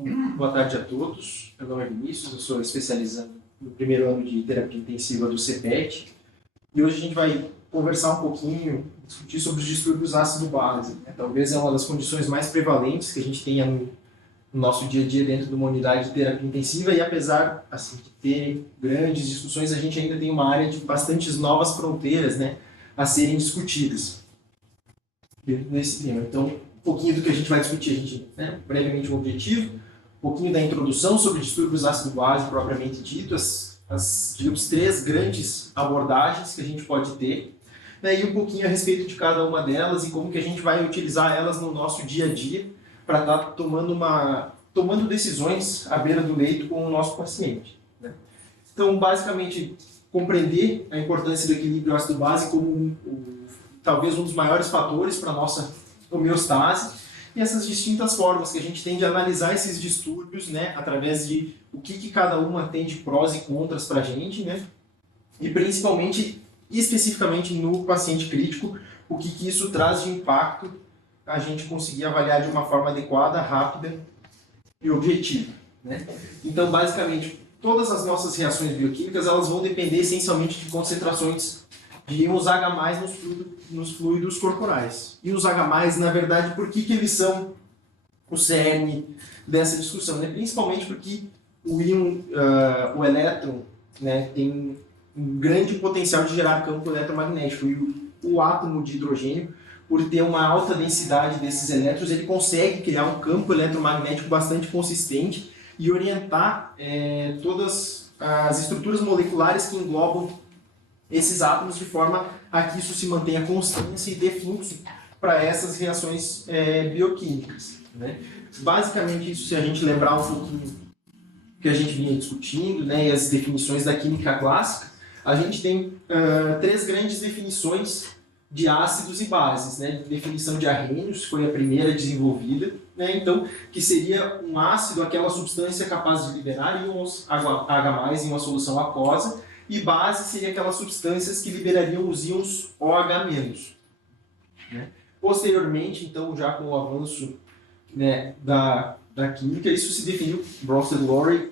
Boa tarde a todos. Meu nome é Vinícius, eu sou especializado no primeiro ano de terapia intensiva do CPET. E hoje a gente vai conversar um pouquinho, discutir sobre os distúrbios ácido-base. Talvez é uma das condições mais prevalentes que a gente tenha no nosso dia a dia dentro de uma unidade de terapia intensiva, e apesar assim, de ter grandes discussões, a gente ainda tem uma área de bastantes novas fronteiras, a serem discutidas nesse tema. Então, um pouquinho do que a gente vai discutir, a gente, brevemente o objetivo, um pouquinho da introdução sobre distúrbios ácido-base propriamente dito, digamos, 3 grandes abordagens que a gente pode ter, e um pouquinho a respeito de cada uma delas e como que a gente vai utilizar elas no nosso dia a dia para estar tomando decisões à beira do leito com o nosso paciente. Então, basicamente, compreender a importância do equilíbrio ácido-base como talvez um dos maiores fatores para a nossa homeostase, e essas distintas formas que a gente tem de analisar esses distúrbios, através de o que cada uma tem de prós e contras para a gente, e principalmente, especificamente no paciente crítico, o que isso traz de impacto a gente conseguir avaliar de uma forma adequada, rápida e objetiva. Então, basicamente, todas as nossas reações bioquímicas elas vão depender essencialmente de concentrações de íons H+, nos fluidos corporais. E os H+, na verdade, por que eles são o cerne dessa discussão? Principalmente porque o íon, o elétron, tem um grande potencial de gerar campo eletromagnético. E o átomo de hidrogênio, por ter uma alta densidade desses elétrons, ele consegue criar um campo eletromagnético bastante consistente e orientar todas as estruturas moleculares que englobam esses átomos de forma a que isso se mantenha constância e dê fluxo para essas reações bioquímicas. Basicamente, isso, se a gente lembrar um pouquinho que a gente vinha discutindo, e as definições da química clássica, a gente tem 3 grandes definições de ácidos e bases. Definição de Arrhenius foi a primeira desenvolvida, então, que seria um ácido, aquela substância capaz de liberar íons H+ em uma solução aquosa, e base seria aquelas substâncias que liberariam os íons OH-. Posteriormente, então, já com o avanço da química, isso se definiu, Bronsted-Lowry,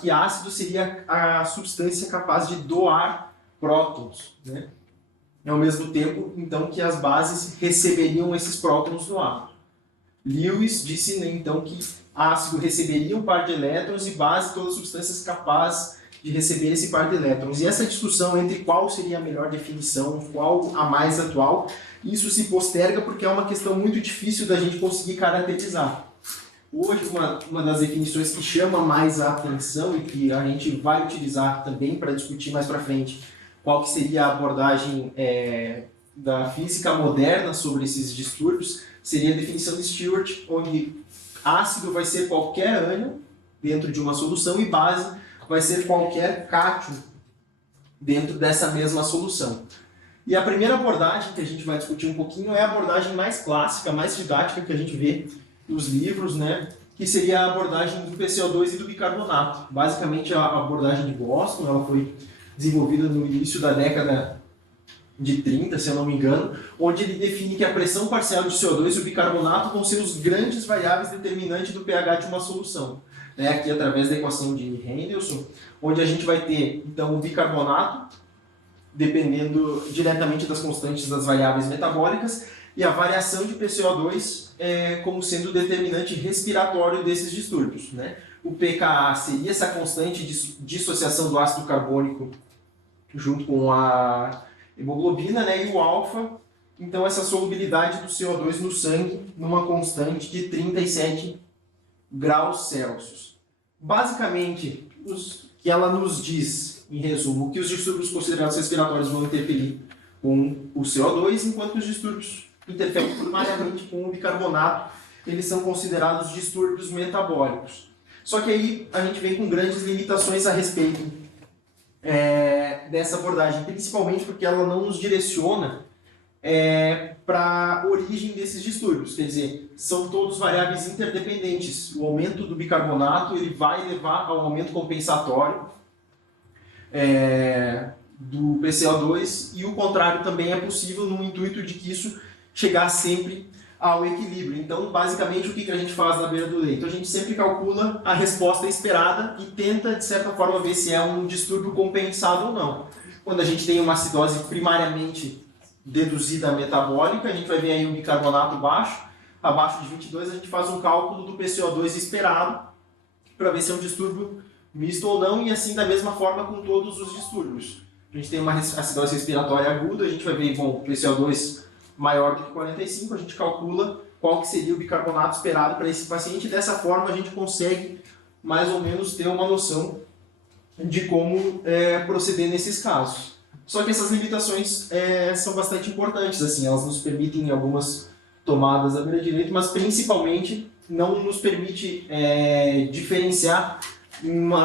que ácido seria a substância capaz de doar prótons. Ao mesmo tempo, então, que as bases receberiam esses prótons no átomo. Lewis disse, então, que ácido receberia um par de elétrons e base todas as substâncias capazes de receber esse par de elétrons. E essa discussão entre qual seria a melhor definição, qual a mais atual, isso se posterga porque é uma questão muito difícil da gente conseguir caracterizar. Hoje, uma das definições que chama mais a atenção e que a gente vai utilizar também para discutir mais para frente qual que seria a abordagem da física moderna sobre esses distúrbios, seria a definição de Stewart, onde ácido vai ser qualquer ânion dentro de uma solução e base vai ser qualquer cátion dentro dessa mesma solução. E a primeira abordagem que a gente vai discutir um pouquinho é a abordagem mais clássica, mais didática que a gente vê nos livros, que seria a abordagem do PCO2 e do bicarbonato. Basicamente, a abordagem de Boston, ela foi desenvolvida no início da década de 30, se eu não me engano, onde ele define que a pressão parcial de CO2 e o bicarbonato vão ser os grandes variáveis determinantes do pH de uma solução. Aqui através da equação de Henderson, onde a gente vai ter então o bicarbonato dependendo diretamente das constantes das variáveis metabólicas e a variação de PCO2 como sendo o determinante respiratório desses distúrbios. O pKa seria essa constante de dissociação do ácido carbônico junto com a hemoglobina, e o alfa, então essa solubilidade do CO2 no sangue numa constante de 37 graus Celsius. Basicamente, o que ela nos diz, em resumo, que os distúrbios considerados respiratórios vão interferir com o CO2, enquanto os distúrbios interferem primariamente com o bicarbonato, eles são considerados distúrbios metabólicos. Só que aí a gente vem com grandes limitações a respeito dessa abordagem, principalmente porque ela não nos direciona para a origem desses distúrbios, quer dizer, são todos variáveis interdependentes. O aumento do bicarbonato ele vai levar ao aumento compensatório do PCO2 e o contrário também é possível no intuito de que isso chegar sempre ao equilíbrio. Então, basicamente, o que a gente faz na beira do leito? A gente sempre calcula a resposta esperada e tenta, de certa forma, ver se é um distúrbio compensado ou não. Quando a gente tem uma acidose primariamente deduzida metabólica, a gente vai ver aí um bicarbonato baixo, abaixo de 22, a gente faz um cálculo do PCO2 esperado para ver se é um distúrbio misto ou não, e assim da mesma forma com todos os distúrbios. A gente tem uma acidose respiratória aguda, a gente vai ver, bom, PCO2 maior do que 45, a gente calcula qual que seria o bicarbonato esperado para esse paciente, e dessa forma a gente consegue mais ou menos ter uma noção de como proceder nesses casos. Só que essas limitações são bastante importantes, assim, elas nos permitem algumas tomadas da beira direita, mas principalmente não nos permite diferenciar,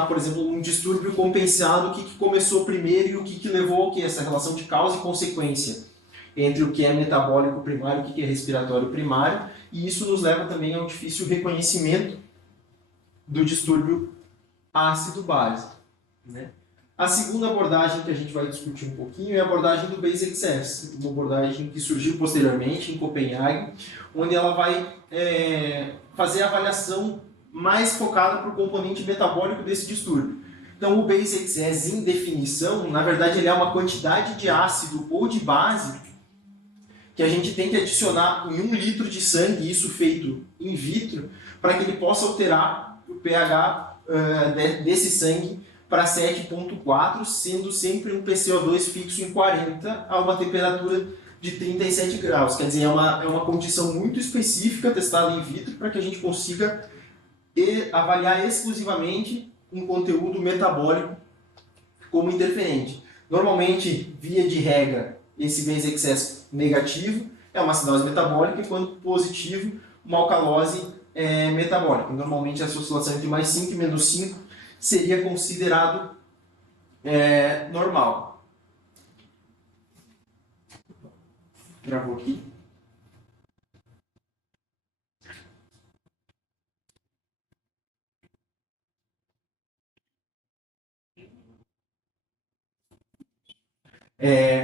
por exemplo, um distúrbio compensado, o que começou primeiro e o que levou ao que? Essa relação de causa e consequência entre o que é metabólico primário e o que é respiratório primário, e isso nos leva também ao difícil reconhecimento do distúrbio ácido-base, né? A segunda abordagem que a gente vai discutir um pouquinho é a abordagem do Base Excess, uma abordagem que surgiu posteriormente em Copenhague, onde ela vai fazer a avaliação mais focada para o componente metabólico desse distúrbio. Então, o Base Excess, em definição, na verdade, ele é uma quantidade de ácido ou de base que a gente tem que adicionar em 1 litro de sangue, isso feito in vitro, para que ele possa alterar o pH desse sangue para 7,4, sendo sempre um PCO2 fixo em 40 a uma temperatura de 37 graus. Quer dizer, é uma condição muito específica testada in vitro para que a gente consiga avaliar exclusivamente um conteúdo metabólico como interferente. Normalmente, via de regra, esse Base Excess negativo é uma acidose metabólica, enquanto positivo, uma alcalose metabólica. Normalmente, essa oscilação entre mais 5 e menos 5 seria considerado normal. Gravou aqui.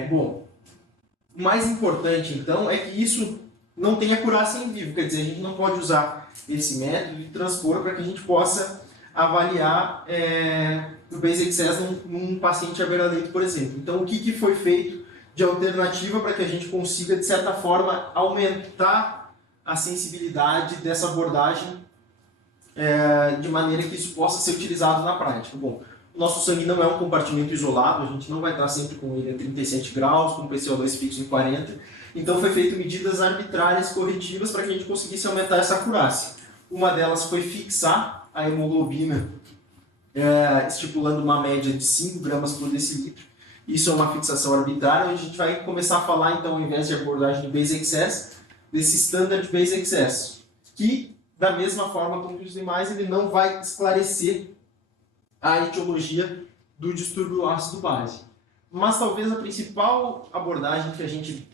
Bom, o mais importante, então, é que isso não tenha acurácia em vivo. Quer dizer, a gente não pode usar esse método e transpor para que a gente possa avaliar o Base Excess num paciente à beira-leito, por exemplo. Então, o que foi feito de alternativa para que a gente consiga, de certa forma, aumentar a sensibilidade dessa abordagem de maneira que isso possa ser utilizado na prática? Bom, o nosso sangue não é um compartimento isolado, a gente não vai estar sempre com ele a 37 graus, com o PCO2 fixo em 40. Então, foi feito medidas arbitrárias corretivas para que a gente conseguisse aumentar essa acurácia. Uma delas foi fixar a hemoglobina, estipulando uma média de 5 gramas por decilitro. Isso é uma fixação arbitrária, onde a gente vai começar a falar, então, ao invés de abordagem do Base Excess, desse Standard Base Excess, que, da mesma forma como os demais, ele não vai esclarecer a etiologia do distúrbio ácido-base. Mas talvez a principal abordagem que a gente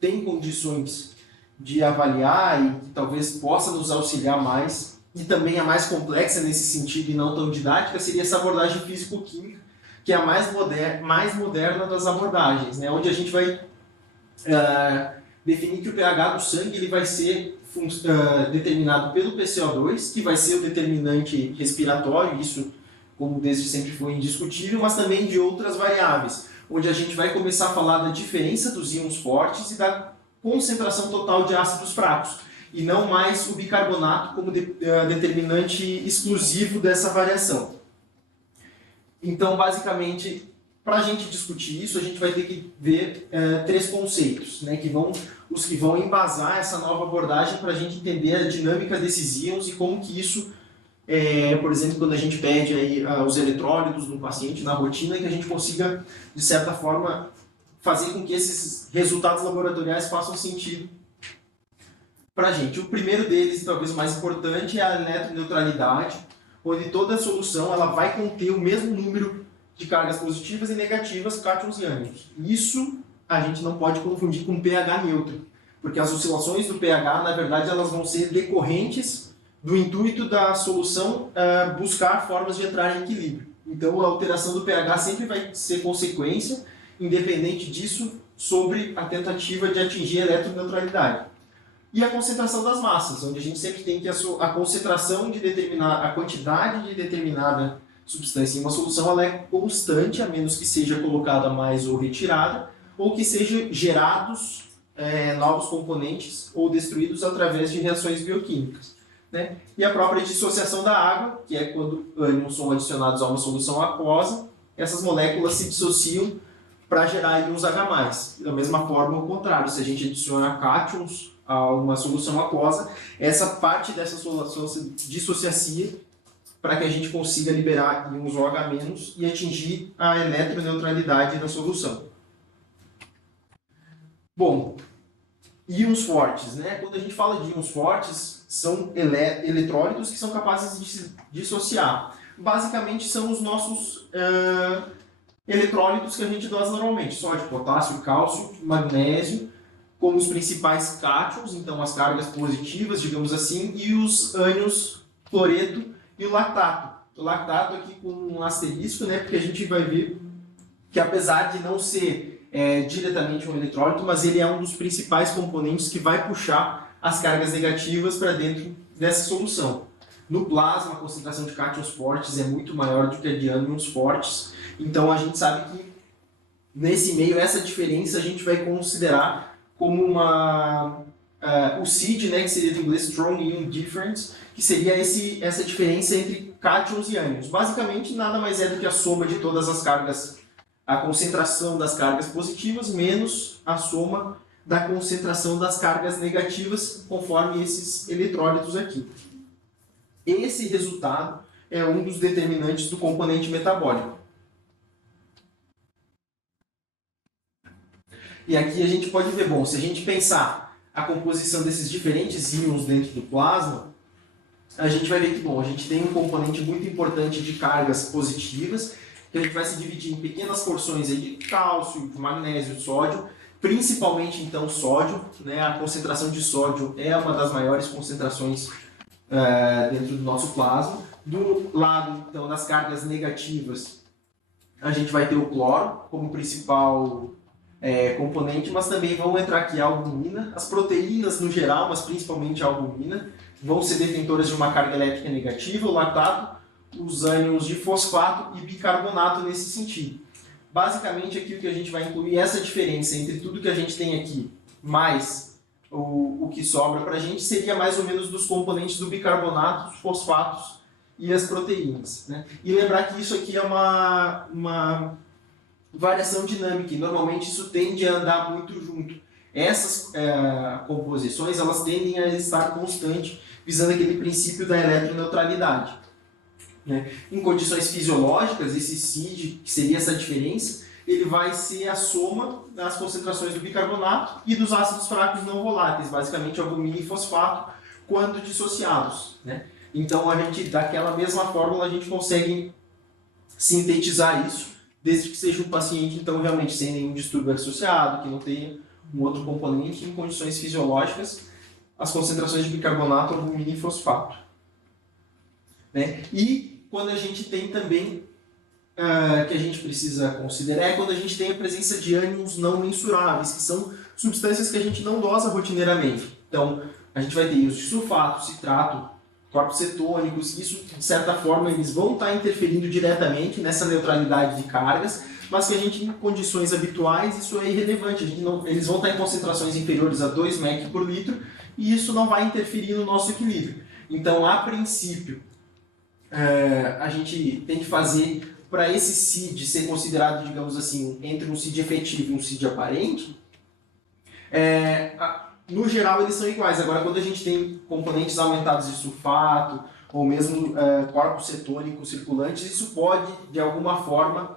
tem condições de avaliar e que talvez possa nos auxiliar mais, e também é mais complexa nesse sentido e não tão didática, seria essa abordagem físico-química, que é a mais moderna das abordagens, né? Onde a gente vai definir que o pH do sangue ele vai ser determinado pelo PCO2, que vai ser o determinante respiratório, isso, como desde sempre foi indiscutível, mas também de outras variáveis, onde a gente vai começar a falar da diferença dos íons fortes e da concentração total de ácidos fracos, e não mais o bicarbonato como determinante exclusivo dessa variação. Então, basicamente, para a gente discutir isso, a gente vai ter que ver 3 conceitos, né, os que vão embasar essa nova abordagem para a gente entender a dinâmica desses íons e como que isso, por exemplo, quando a gente pede aí, os eletrólitos no paciente na rotina, que a gente consiga, de certa forma, fazer com que esses resultados laboratoriais façam sentido para a gente. O primeiro deles, e talvez o mais importante, é a eletroneutralidade, onde toda a solução ela vai conter o mesmo número de cargas positivas e negativas, cátions e ânions. Isso a gente não pode confundir com pH neutro, porque as oscilações do pH, na verdade, elas vão ser decorrentes do intuito da solução buscar formas de entrar em equilíbrio. Então, a alteração do pH sempre vai ser consequência, independente disso, sobre a tentativa de atingir a eletroneutralidade. E a concentração das massas, onde a gente sempre tem que a concentração de determinar a quantidade de determinada substância em uma solução, ela é constante, a menos que seja colocada mais ou retirada, ou que sejam gerados novos componentes ou destruídos através de reações bioquímicas. Né? E a própria dissociação da água, que é quando ânions são adicionados a uma solução aquosa, essas moléculas se dissociam para gerar íons H+. Da mesma forma, ao contrário, se a gente adiciona cátions a uma solução aquosa, essa parte dessa solução se dissociacia para que a gente consiga liberar íons OH- e atingir a eletroneutralidade da solução. Bom, íons fortes, né? Quando a gente fala de íons fortes, são eletrólitos que são capazes de se dissociar. Basicamente são os nossos eletrólitos que a gente dosa normalmente: sódio, potássio, cálcio, magnésio, como os principais cátions, então as cargas positivas, digamos assim, e os ânions, cloreto e o lactato. O lactato aqui com um asterisco, né? Porque a gente vai ver que apesar de não ser diretamente um eletrólito, mas ele é um dos principais componentes que vai puxar as cargas negativas para dentro dessa solução. No plasma, a concentração de cátions fortes é muito maior do que a de ânions fortes, então a gente sabe que nesse meio, essa diferença a gente vai considerar como o SID, né, que seria do inglês Strong Ion Difference, que seria essa diferença entre cátions e ânions. Basicamente, nada mais é do que a soma de todas as cargas, a concentração das cargas positivas menos a soma da concentração das cargas negativas, conforme esses eletrólitos aqui. Esse resultado é um dos determinantes do componente metabólico. E aqui a gente pode ver, bom, se a gente pensar a composição desses diferentes íons dentro do plasma, a gente vai ver que, bom, a gente tem um componente muito importante de cargas positivas, que a gente vai se dividir em pequenas porções aí de cálcio, de magnésio, de sódio, principalmente então sódio, né? A concentração de sódio é uma das maiores concentrações dentro do nosso plasma. Do lado então das cargas negativas, a gente vai ter o cloro como principal componente, mas também vão entrar aqui a albumina, as proteínas no geral, mas principalmente a albumina, vão ser detentoras de uma carga elétrica negativa, o lactato, os ânions de fosfato e bicarbonato nesse sentido. Basicamente aqui o que a gente vai incluir é essa diferença entre tudo que a gente tem aqui, mais o que sobra para a gente, seria mais ou menos dos componentes do bicarbonato, os fosfatos e as proteínas. Né? E lembrar que isso aqui é uma variação dinâmica, e normalmente isso tende a andar muito junto. Essas composições elas tendem a estar constantes, visando aquele princípio da eletroneutralidade. Né? Em condições fisiológicas, esse CID, que seria essa diferença, ele vai ser a soma das concentrações do bicarbonato e dos ácidos fracos não voláteis, basicamente albumina e fosfato, quando dissociados. Né? Então, daquela mesma fórmula, a gente consegue sintetizar isso, desde que seja um paciente, então, realmente sem nenhum distúrbio associado, que não tenha um outro componente, em condições fisiológicas, as concentrações de bicarbonato, albumina e fosfato. Né? E quando a gente tem também, que a gente precisa considerar, é quando a gente tem a presença de ânions não mensuráveis, que são substâncias que a gente não dosa rotineiramente. Então, a gente vai ter íons de sulfato, citrato, corpos cetônicos, isso, de certa forma, eles vão estar interferindo diretamente nessa neutralidade de cargas, mas que a gente, em condições habituais, isso é irrelevante. Eles vão estar em concentrações inferiores a 2 mEq por litro, e isso não vai interferir no nosso equilíbrio. Então, a princípio, a gente tem que fazer para esse CID ser considerado, digamos assim, entre um CID efetivo e um CID aparente, no geral eles são iguais. Agora, quando a gente tem componentes aumentados de sulfato, ou mesmo corpos cetônicos circulantes, isso pode, de alguma forma,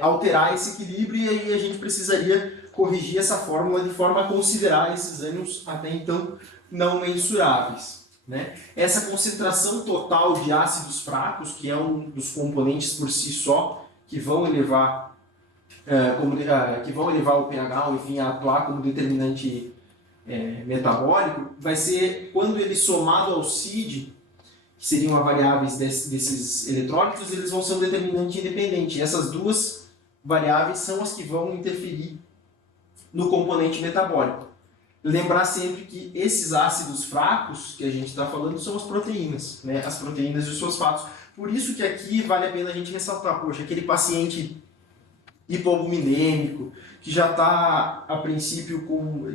alterar esse equilíbrio, e aí a gente precisaria corrigir essa fórmula de forma a considerar esses ânions até então não mensuráveis. Né? Essa concentração total de ácidos fracos, que é um dos componentes por si só, que vão elevar o pH, ou enfim, a atuar como determinante metabólico, vai ser quando ele somado ao CID, que seriam as variáveis desses eletrólitos, eles vão ser um determinante independente. E essas duas variáveis são as que vão interferir no componente metabólico. lembrar sempre que esses ácidos fracos que a gente está falando são as proteínas, né? As proteínas e os fosfatos. Por isso que aqui vale a pena a gente ressaltar, poxa, aquele paciente hipoalbuminêmico, que já está, a princípio,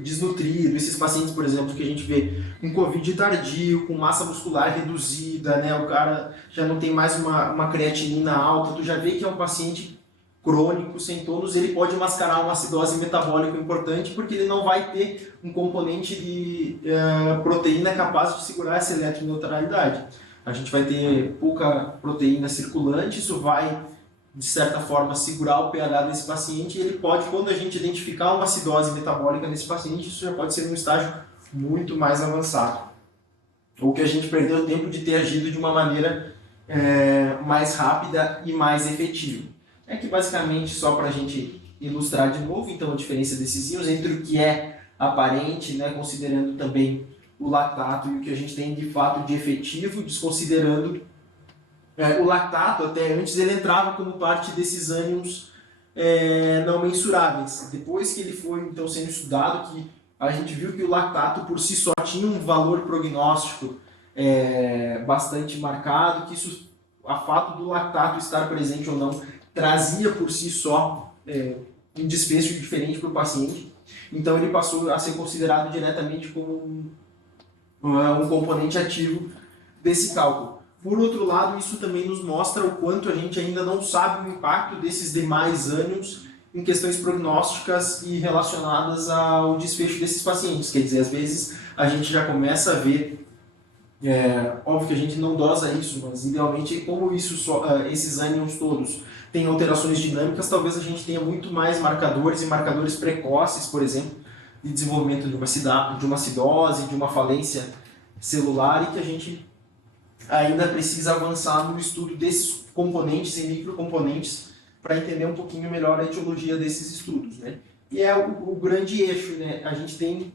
desnutrido, esses pacientes, por exemplo, que a gente vê com Covid tardio, com massa muscular reduzida, né? O cara já não tem mais uma creatinina alta, tu já vê que é um paciente crônico, sem tônus, ele pode mascarar uma acidose metabólica importante, porque ele não vai ter um componente de proteína capaz de segurar essa eletroneutralidade. A gente vai ter pouca proteína circulante, isso vai, de certa forma, segurar o pH desse paciente, e ele pode, quando a gente identificar uma acidose metabólica nesse paciente, isso já pode ser um estágio muito mais avançado. Ou que a gente perdeu tempo de ter agido de uma maneira mais rápida e mais efetiva. É que basicamente, só para a gente ilustrar de novo, então, a diferença desses íons entre o que é aparente, né, considerando também o lactato, e o que a gente tem de fato de efetivo, desconsiderando o lactato. Até antes ele entrava como parte desses ânions não mensuráveis. Depois que ele foi então sendo estudado, que a gente viu que o lactato por si só tinha um valor prognóstico bastante marcado, que isso, a fato do lactato estar presente ou não, trazia por si só um desfecho diferente para o paciente. Então ele passou a ser considerado diretamente como um componente ativo desse cálculo. Por outro lado, isso também nos mostra o quanto a gente ainda não sabe o impacto desses demais ânions em questões prognósticas e relacionadas ao desfecho desses pacientes. Quer dizer, às vezes a gente já começa a ver, óbvio que a gente não dosa isso, mas idealmente, como esses ânions todos têm alterações dinâmicas, talvez a gente tenha muito mais marcadores e marcadores precoces, por exemplo, de desenvolvimento de uma acidose, de uma falência celular, e que a gente ainda precisa avançar no estudo desses componentes e microcomponentes para entender um pouquinho melhor a etiologia desses estudos, né? E é o grande eixo, né? A gente tem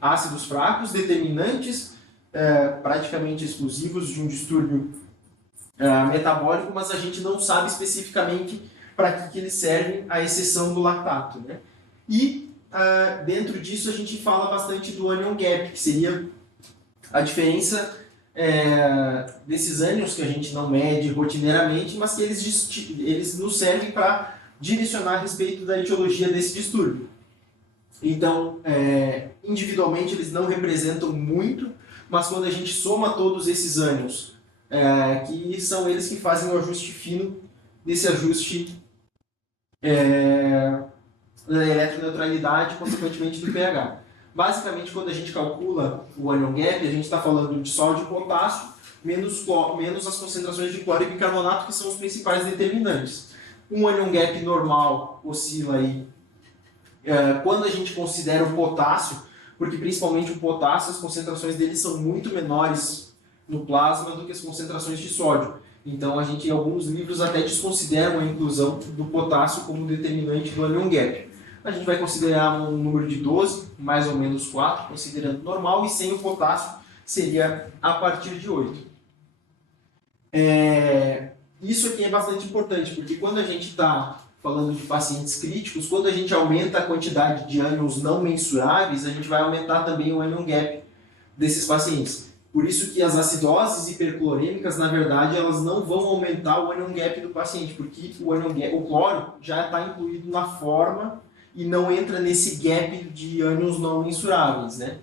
ácidos fracos, determinantes, praticamente exclusivos de um distúrbio metabólico, mas a gente não sabe especificamente para que eles servem, à exceção do lactato, né? E dentro disso a gente fala bastante do anion gap, que seria a diferença desses ânions que a gente não mede rotineiramente, mas que eles nos servem para direcionar a respeito da etiologia desse distúrbio. Então, individualmente eles não representam muito, mas quando a gente soma todos esses ânions, que são eles que fazem o ajuste fino desse ajuste da eletroneutralidade, consequentemente do pH. Basicamente, quando a gente calcula o anion gap, a gente está falando de sódio e potássio, menos as concentrações de cloro e bicarbonato, que são os principais determinantes. Um anion gap normal oscila aí, quando a gente considera o potássio, porque principalmente o potássio, as concentrações dele são muito menores no plasma do que as concentrações de sódio. Então, a gente, em alguns livros, até desconsideram a inclusão do potássio como determinante do anion gap. A gente vai considerar um número de 12, mais ou menos 4, considerando normal, e sem o potássio seria a partir de 8. Isso aqui é bastante importante, porque quando a gente está falando de pacientes críticos, quando a gente aumenta a quantidade de ânions não mensuráveis, a gente vai aumentar também o anion gap desses pacientes. Por isso que as acidoses hiperclorêmicas, na verdade, elas não vão aumentar o anion gap do paciente, porque o cloro já está incluído na forma e não entra nesse gap de ânions não mensuráveis, né?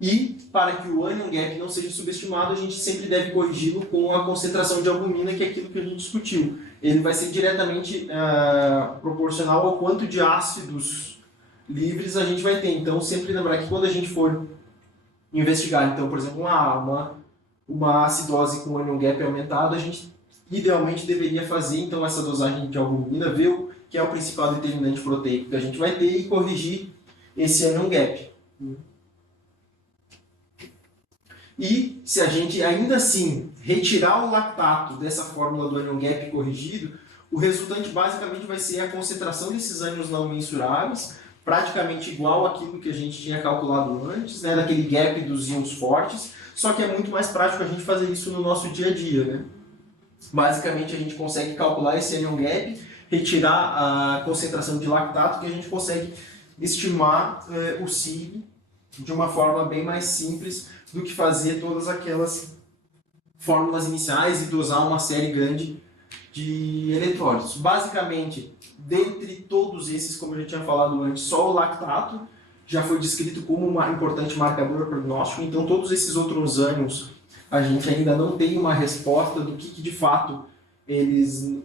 E, para que o anion gap não seja subestimado, a gente sempre deve corrigi-lo com a concentração de albumina, que é aquilo que a gente discutiu. Ele vai ser diretamente proporcional ao quanto de ácidos livres a gente vai ter. Então, sempre lembrar que quando a gente for investigar, então, por exemplo, uma acidose com anion gap aumentado, a gente idealmente deveria fazer então essa dosagem de albumina, ver o que é o principal determinante proteico que a gente vai ter e corrigir esse anion gap. E se a gente ainda assim retirar o lactato dessa fórmula do anion gap corrigido, o resultante basicamente vai ser a concentração desses ânions não mensuráveis, praticamente igual àquilo que a gente tinha calculado antes, né, daquele gap dos íons fortes, só que é muito mais prático a gente fazer isso no nosso dia a dia, né? Basicamente a gente consegue calcular esse anion gap retirar a concentração de lactato, que a gente consegue estimar o SIG de uma forma bem mais simples do que fazer todas aquelas fórmulas iniciais e dosar uma série grande de eletrólitos. Basicamente, dentre todos esses, como eu já tinha falado antes, só o lactato já foi descrito como um importante marcador prognóstico, então todos esses outros ânions a gente ainda não tem uma resposta do que de fato eles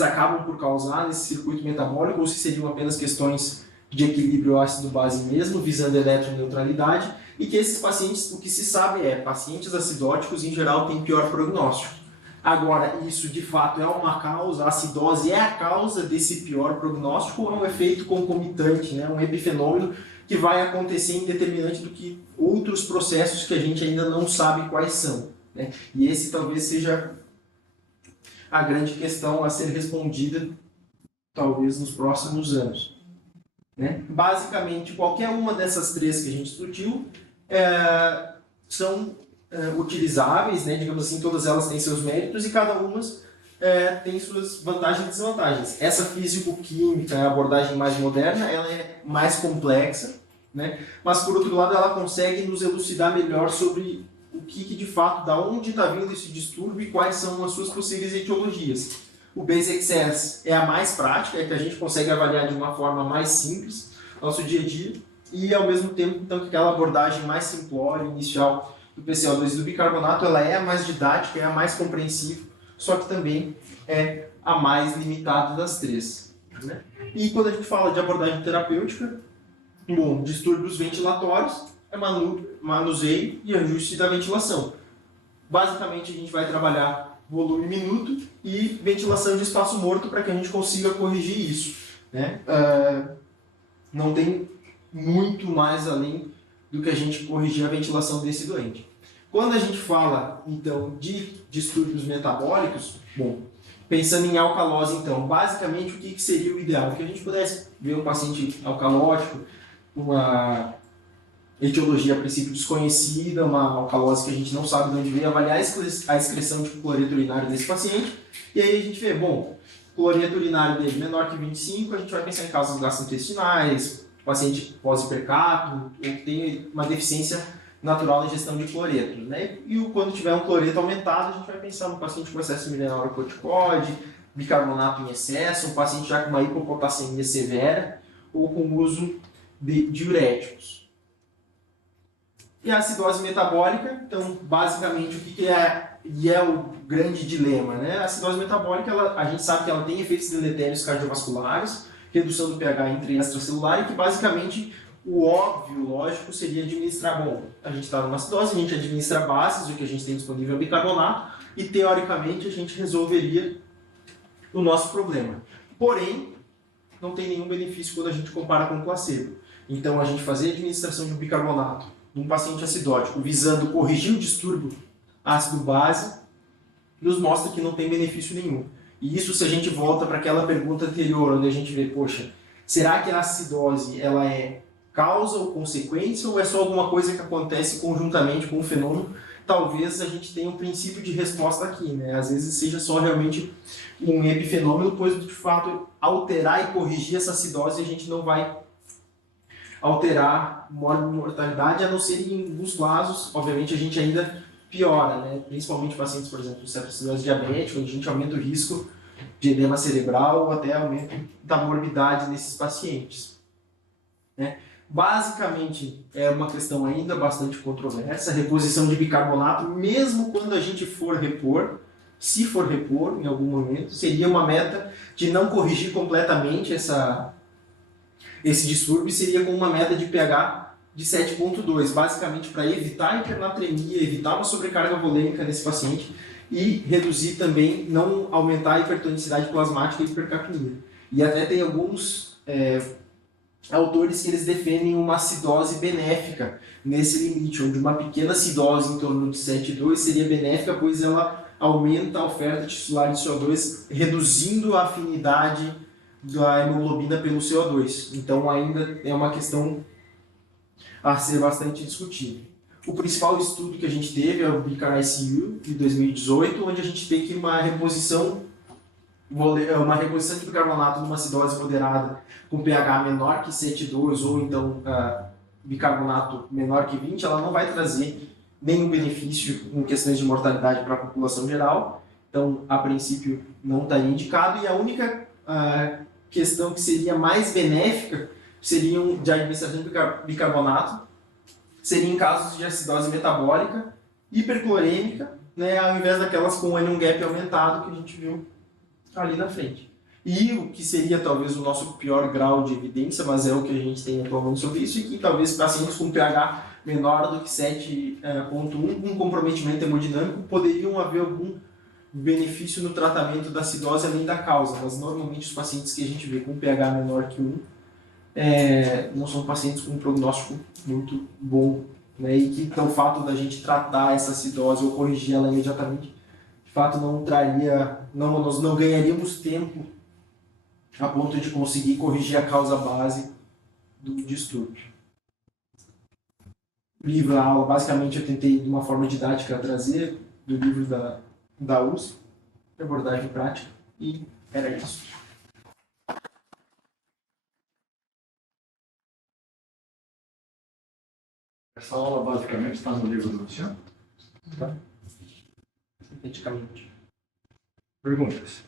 acabam por causar nesse circuito metabólico, ou se seriam apenas questões de equilíbrio ácido-base mesmo, visando eletroneutralidade, e que esses pacientes, o que se sabe pacientes acidóticos em geral têm pior prognóstico. Agora, isso de fato é uma causa, a acidose é a causa desse pior prognóstico ou é um efeito concomitante, né? Um epifenômeno que vai acontecer indeterminante do que outros processos que a gente ainda não sabe quais são, né? E esse talvez seja a grande questão a ser respondida, talvez nos próximos anos, né? Basicamente, qualquer uma dessas três que a gente discutiu são utilizáveis, né? Digamos assim, todas elas têm seus méritos e cada uma tem suas vantagens e desvantagens. Essa físico-química, a abordagem mais moderna, ela é mais complexa, né? Mas por outro lado ela consegue nos elucidar melhor sobre o que de fato, da onde está vindo esse distúrbio e quais são as suas possíveis etiologias. O Basic Sense é a mais prática, é que a gente consegue avaliar de uma forma mais simples nosso dia a dia e ao mesmo tempo então aquela abordagem mais simplória, inicial do PCO2 e do bicarbonato, ela é a mais didática, é a mais compreensível, só que também é a mais limitada das três, né? E quando a gente fala de abordagem terapêutica, bom, distúrbios ventilatórios, manuseio e ajuste da ventilação. Basicamente a gente vai trabalhar volume minuto e ventilação de espaço morto para que a gente consiga corrigir isso, né? Não tem muito mais além do que a gente corrigir a ventilação desse doente. Quando a gente fala, então, de distúrbios metabólicos, bom, pensando em alcalose, então, basicamente o que seria o ideal? Que a gente pudesse ver um paciente alcalótico, uma etiologia a princípio desconhecida, uma alcalose que a gente não sabe de onde veio, avaliar a excreção de cloreto urinário desse paciente, e aí a gente vê, bom, cloreto urinário dele menor que 25, a gente vai pensar em causas gastrointestinais, paciente pós-hipercato, ou que tem uma deficiência natural na ingestão de cloreto, né? E quando tiver um cloreto aumentado, a gente vai pensar no paciente com excesso de mineralocorticoide, bicarbonato em excesso, um paciente já com uma hipopotassemia severa, ou com uso de diuréticos. E a acidose metabólica, então, basicamente, o que é, e é o grande dilema, né? A acidose metabólica, a gente sabe que ela tem efeitos deletérios cardiovasculares, redução do pH intra-extracelular, e que, basicamente, o óbvio, lógico, seria administrar, bom, a gente está numa acidose, a gente administra bases, o que a gente tem disponível é bicarbonato, e, teoricamente, a gente resolveria o nosso problema. Porém, não tem nenhum benefício quando a gente compara com o placebo. Então, a gente fazer a administração de um bicarbonato num paciente acidótico, visando corrigir o distúrbio ácido-base, nos mostra que não tem benefício nenhum. E isso se a gente volta para aquela pergunta anterior, onde a gente vê, poxa, será que a acidose ela é causa ou consequência, ou é só alguma coisa que acontece conjuntamente com o fenômeno? Talvez a gente tenha um princípio de resposta aqui, né? Às vezes seja só realmente um epifenômeno, pois de fato alterar e corrigir essa acidose a gente não vai alterar mortalidade, a não ser em alguns casos, obviamente a gente ainda piora, né? Principalmente pacientes, por exemplo, com cetoacidose diabética, onde a gente aumenta o risco de edema cerebral ou até aumento da morbidade nesses pacientes, né? Basicamente, é uma questão ainda bastante controversa, a reposição de bicarbonato, mesmo quando a gente for repor, se for repor em algum momento, seria uma meta de não corrigir completamente esse distúrbio, seria com uma meta de pH de 7,2, basicamente para evitar a hipernatremia, evitar uma sobrecarga volêmica nesse paciente e reduzir também, não aumentar a hipertonicidade plasmática e hipercapnia. E até tem alguns autores que eles defendem uma acidose benéfica nesse limite, onde uma pequena acidose em torno de 7,2 seria benéfica, pois ela aumenta a oferta tisular de CO2, reduzindo a afinidade da hemoglobina pelo CO2. Então ainda é uma questão a ser bastante discutida. O principal estudo que a gente teve é o BICAR-ICU de 2018, onde a gente tem que uma reposição uma reposição de bicarbonato numa acidose moderada com pH menor que 7,2 ou então bicarbonato menor que 20, ela não vai trazer nenhum benefício em questões de mortalidade para a população geral. Então, a princípio, não está indicado. E a única questão que seria mais benéfica seria de administração de bicarbonato, seria em casos de acidose metabólica, hiperclorêmica, né, ao invés daquelas com o anion gap aumentado que a gente viu ali na frente. E o que seria talvez o nosso pior grau de evidência, mas é o que a gente tem atualmente sobre isso, e que talvez pacientes com pH menor do que 7,1, com comprometimento hemodinâmico, poderiam haver algum benefício no tratamento da acidose além da causa, mas normalmente os pacientes que a gente vê com pH menor que 1 não são pacientes com um prognóstico muito bom, né? E que então, o fato da gente tratar essa acidose ou corrigir ela imediatamente, de fato não traria, nós não ganharíamos tempo a ponto de conseguir corrigir a causa base do distúrbio. O livro, a aula, basicamente eu tentei de uma forma didática trazer do livro da USP, abordagem prática, e era isso. Essa aula basicamente está no livro do Luciano? Tá? Sinteticamente. Perguntas?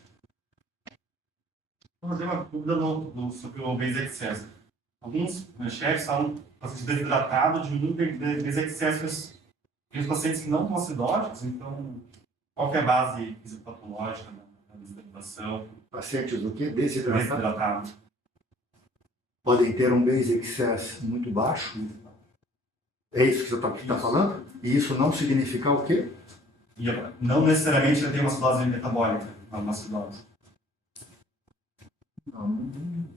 Eu tenho uma dúvida sobre o base excess. Alguns chefes falam paciente desidratado diminui o base excess em os pacientes que não estão acidóticos, então qual que é a base fisiopatológica da desidratação? Pacientes do quê? Desidratados? Desidratado. Podem ter um base excess muito baixo. É isso que você está falando? E isso não significa o quê? E não necessariamente ele tem uma acidose metabólica, uma acidose.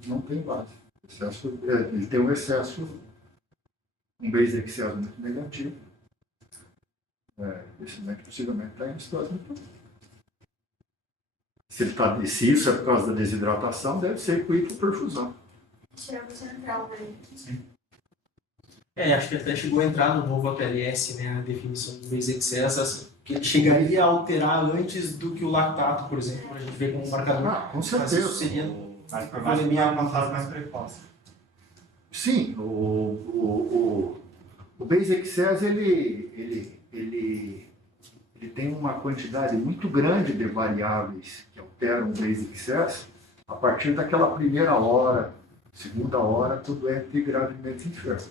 Não tem base. Ele tem um excesso, um base excess muito negativo. Esse médico possivelmente está em acidose metabólica. Se isso é por causa da desidratação, deve ser com hipoperfusão. Tirar o central daí. Sim. Acho que até chegou a entrar no novo APLS, né, a definição do base excess, assim, que ele chegaria a alterar antes do que o lactato, por exemplo, para a gente ver como marcador. Com Mas certeza. isso seria Mas por mais que é uma fase mais precoce. Sim, o base excess ele tem uma quantidade muito grande de variáveis que alteram o base excess a partir daquela primeira hora, segunda hora, do doente gravemente enfermo.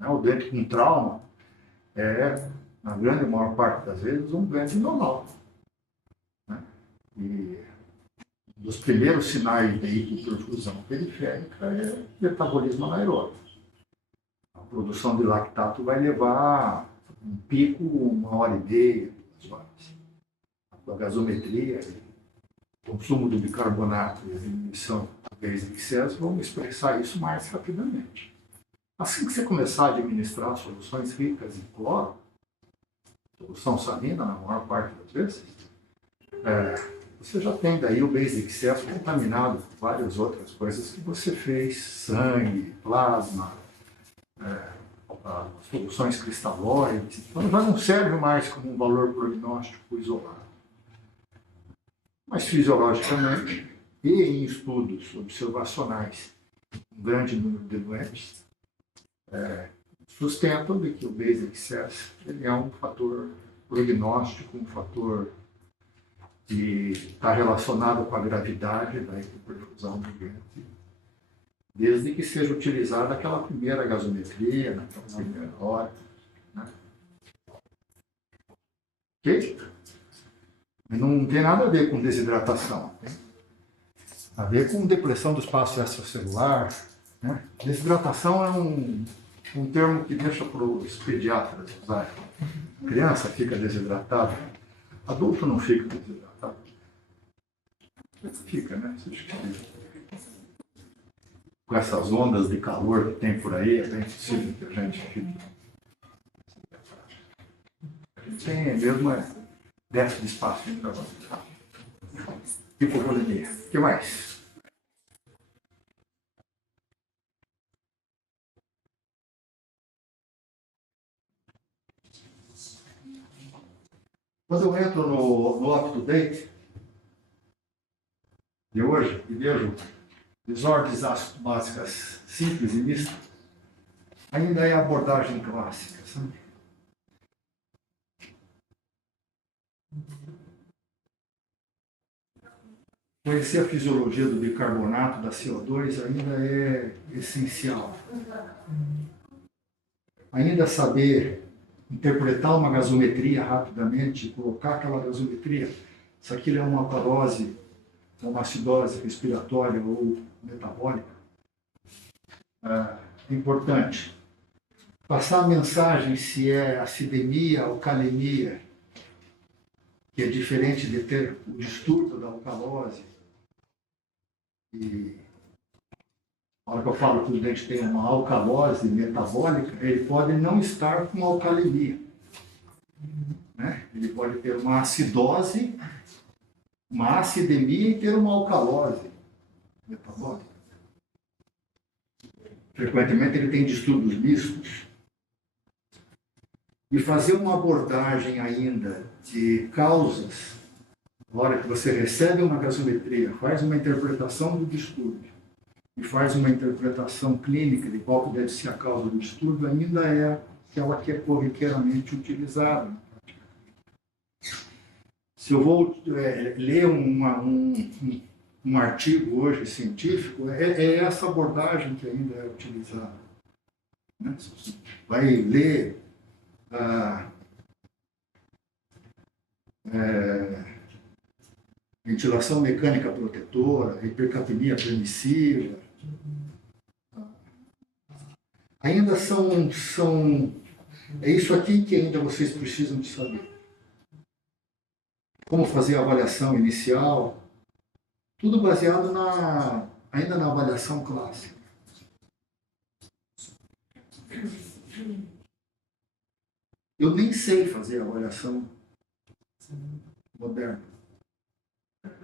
O doente com trauma é, na grande maior parte das vezes, um doente normal. E dos primeiros sinais de hipoperfusão periférica é metabolismo anaeróbio. A produção de lactato vai levar um pico, 1h30, 2 horas. A gasometria, o consumo do bicarbonato e a diminuição do base excess vão expressar isso mais rapidamente. Assim que você começar a administrar soluções ricas em cloro, solução salina na maior parte das vezes, você já tem daí o base excess contaminado com várias outras coisas que você fez, sangue, plasma, soluções cristalóides, então já não serve mais como um valor prognóstico isolado. Mas fisiologicamente e em estudos observacionais, um grande número de doentes sustentam de que o base excess ele é um fator prognóstico, um fator que está relacionado com a gravidade da hipoperfusão do doente, desde que seja utilizada aquela primeira gasometria, naquela primeira hora. Né? Ok? Mas não tem nada a ver com desidratação. Tem a ver com depressão do espaço extracelular. Né? Desidratação é um termo que deixa para os pediatras usarem. Criança fica desidratada, adulto não fica desidratado. Fica, né? Com essas ondas de calor que tem por aí, é bem possível que a gente fique. A gente tem mesmo déficit de espaço. Hipovolemia. O que mais? Quando eu entro no up-to-date, de hoje e vejo desordens ácido básicas simples e mistas, ainda é a abordagem clássica, sabe? Conhecer a fisiologia do bicarbonato, da CO2, ainda é essencial. Ainda saber interpretar uma gasometria rapidamente, colocar aquela gasometria, se aquilo é uma alcalose, uma acidose respiratória ou metabólica, é importante. Passar a mensagem se é acidemia, alcalemia, que é diferente de ter o distúrbio da alcalose. E na hora que eu falo que o dente tem uma alcalose metabólica, ele pode não estar com alcalemia, né? Ele pode ter uma acidose, uma acidemia e ter uma alcalose metabólica. Frequentemente ele tem distúrbios mistos. E fazer uma abordagem ainda de causas, na hora que você recebe uma gasometria, faz uma interpretação do distúrbio e faz uma interpretação clínica de qual deve ser a causa do distúrbio, ainda é aquela que é corriqueiramente utilizada. Se eu vou ler um artigo hoje científico, é essa abordagem que ainda é utilizada. Né? Vai ler ventilação mecânica protetora, hipercapnia permissiva. Ainda é isso aqui que ainda vocês precisam de saber. Como fazer a avaliação inicial, tudo baseado ainda na avaliação clássica. Eu nem sei fazer a avaliação moderna.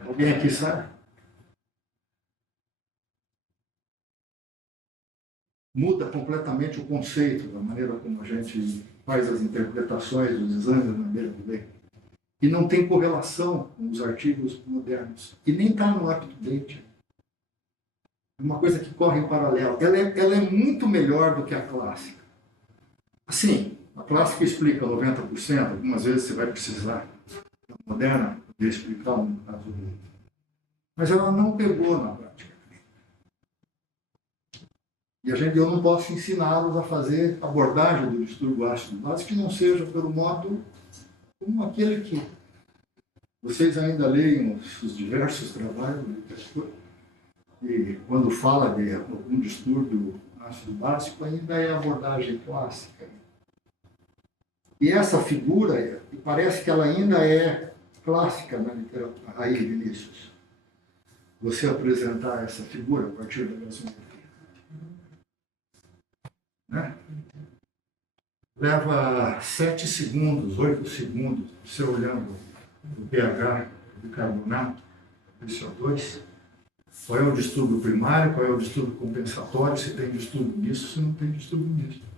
Alguém aqui sabe? Muda completamente o conceito da maneira como a gente faz as interpretações dos exames na maneira do bem. E não tem correlação com os artigos modernos. E nem está no up-to-date. É uma coisa que corre em paralelo. Ela é muito melhor do que a clássica. Assim, a clássica explica 90%, algumas vezes você vai precisar da moderna de explicar um caso dele. Mas ela não pegou na prática. E eu não posso ensiná-los a fazer abordagem do distúrbio ácido básico que não seja pelo modo como aquele que vocês ainda leem os diversos trabalhos de literatura, e quando fala de algum distúrbio ácido básico, ainda é a abordagem clássica. E essa figura, parece que ela ainda é clássica na literatura. Aí, Vinícius, você apresentar essa figura a partir da gasometria. Né? Leva 7 segundos, 8 segundos, você olhando o pH do bicarbonato, do CO2, qual é o distúrbio primário, qual é o distúrbio compensatório, se tem distúrbio misto, se não tem distúrbio misto.